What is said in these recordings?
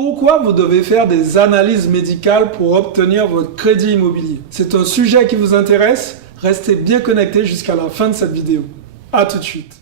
Pourquoi vous devez faire des analyses médicales pour obtenir votre crédit immobilier? C'est un sujet qui vous intéresse? Restez bien connectés jusqu'à la fin de cette vidéo. A tout de suite.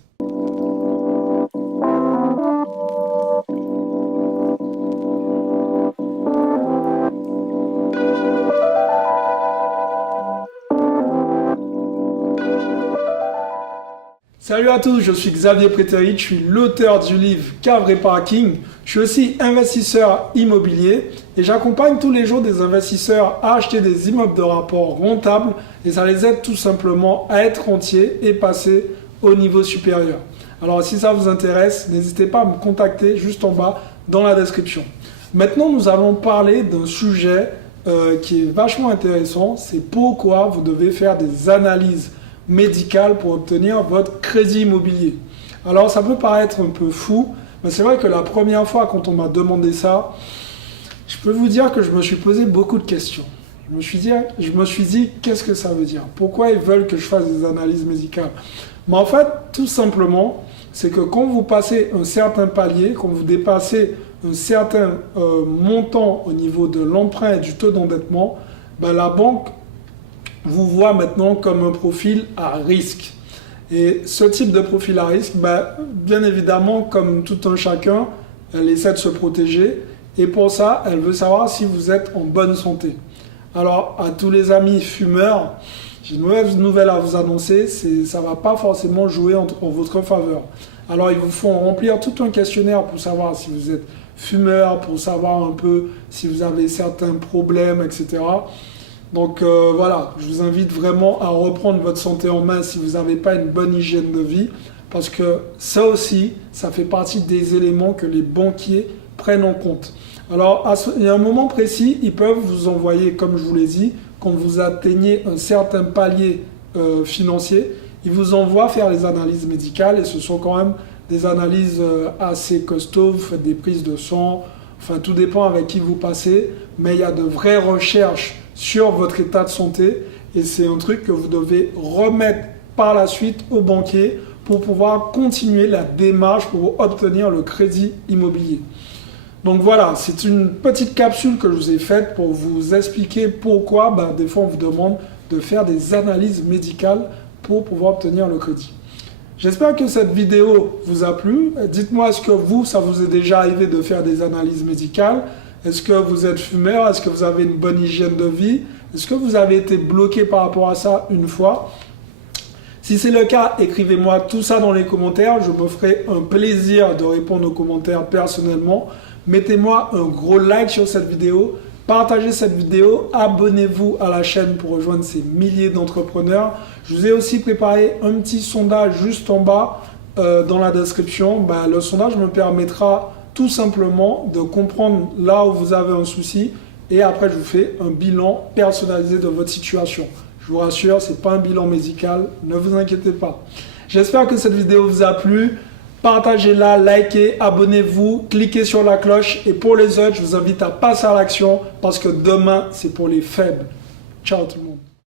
Salut à tous, je suis Xavier Prétérite, je suis l'auteur du livre Cave et Parking. Je suis aussi investisseur immobilier et j'accompagne tous les jours des investisseurs à acheter des immeubles de rapport rentables et ça les aide tout simplement à être rentiers et passer au niveau supérieur. Alors si ça vous intéresse, n'hésitez pas à me contacter juste en bas dans la description. Maintenant, nous allons parler d'un sujet qui est vachement intéressant, c'est pourquoi vous devez faire des analyses médicale pour obtenir votre crédit immobilier. Alors ça peut paraître un peu fou, mais c'est vrai que la première fois quand on m'a demandé ça, je peux vous dire que je me suis posé beaucoup de questions. Je me suis dit qu'est-ce que ça veut dire? Pourquoi ils veulent que je fasse des analyses médicales? Mais en fait, tout simplement, c'est que quand vous passez un certain palier, quand vous dépassez un certain montant au niveau de l'emprunt et du taux d'endettement, ben, la banque vous voit maintenant comme un profil à risque. Et ce type de profil à risque, bien évidemment, comme tout un chacun, elle essaie de se protéger. Et pour ça, elle veut savoir si vous êtes en bonne santé. Alors, à tous les amis fumeurs, j'ai une mauvaise nouvelle à vous annoncer, ça ne va pas forcément jouer en votre faveur. Alors, ils vous font remplir tout un questionnaire pour savoir si vous êtes fumeur, pour savoir un peu si vous avez certains problèmes, etc. Donc voilà, je vous invite vraiment à reprendre votre santé en main si vous n'avez pas une bonne hygiène de vie, parce que ça aussi, ça fait partie des éléments que les banquiers prennent en compte. Alors, il y a un moment précis, ils peuvent vous envoyer, comme je vous l'ai dit, quand vous atteignez un certain palier financier, ils vous envoient faire les analyses médicales, et ce sont quand même des analyses assez costauds, vous faites des prises de sang, enfin tout dépend avec qui vous passez, mais il y a de vraies recherches sur votre état de santé et c'est un truc que vous devez remettre par la suite au banquier pour pouvoir continuer la démarche pour obtenir le crédit immobilier. Donc voilà, c'est une petite capsule que je vous ai faite pour vous expliquer pourquoi des fois on vous demande de faire des analyses médicales pour pouvoir obtenir le crédit. J'espère que cette vidéo vous a plu. Dites-moi, est-ce que ça vous est déjà arrivé de faire des analyses médicales? Est-ce que vous êtes fumeur? Est-ce que vous avez une bonne hygiène de vie? Est-ce que vous avez été bloqué par rapport à ça une fois? Si c'est le cas, écrivez-moi tout ça dans les commentaires. Je me ferai un plaisir de répondre aux commentaires personnellement. Mettez-moi un gros like sur cette vidéo. Partagez cette vidéo. Abonnez-vous à la chaîne pour rejoindre ces milliers d'entrepreneurs. Je vous ai aussi préparé un petit sondage juste en bas dans la description. Le sondage me permettra tout simplement de comprendre là où vous avez un souci et après je vous fais un bilan personnalisé de votre situation. Je vous rassure, ce n'est pas un bilan médical, ne vous inquiétez pas. J'espère que cette vidéo vous a plu. Partagez-la, likez, abonnez-vous, cliquez sur la cloche et pour les autres, je vous invite à passer à l'action parce que demain, c'est pour les faibles. Ciao tout le monde.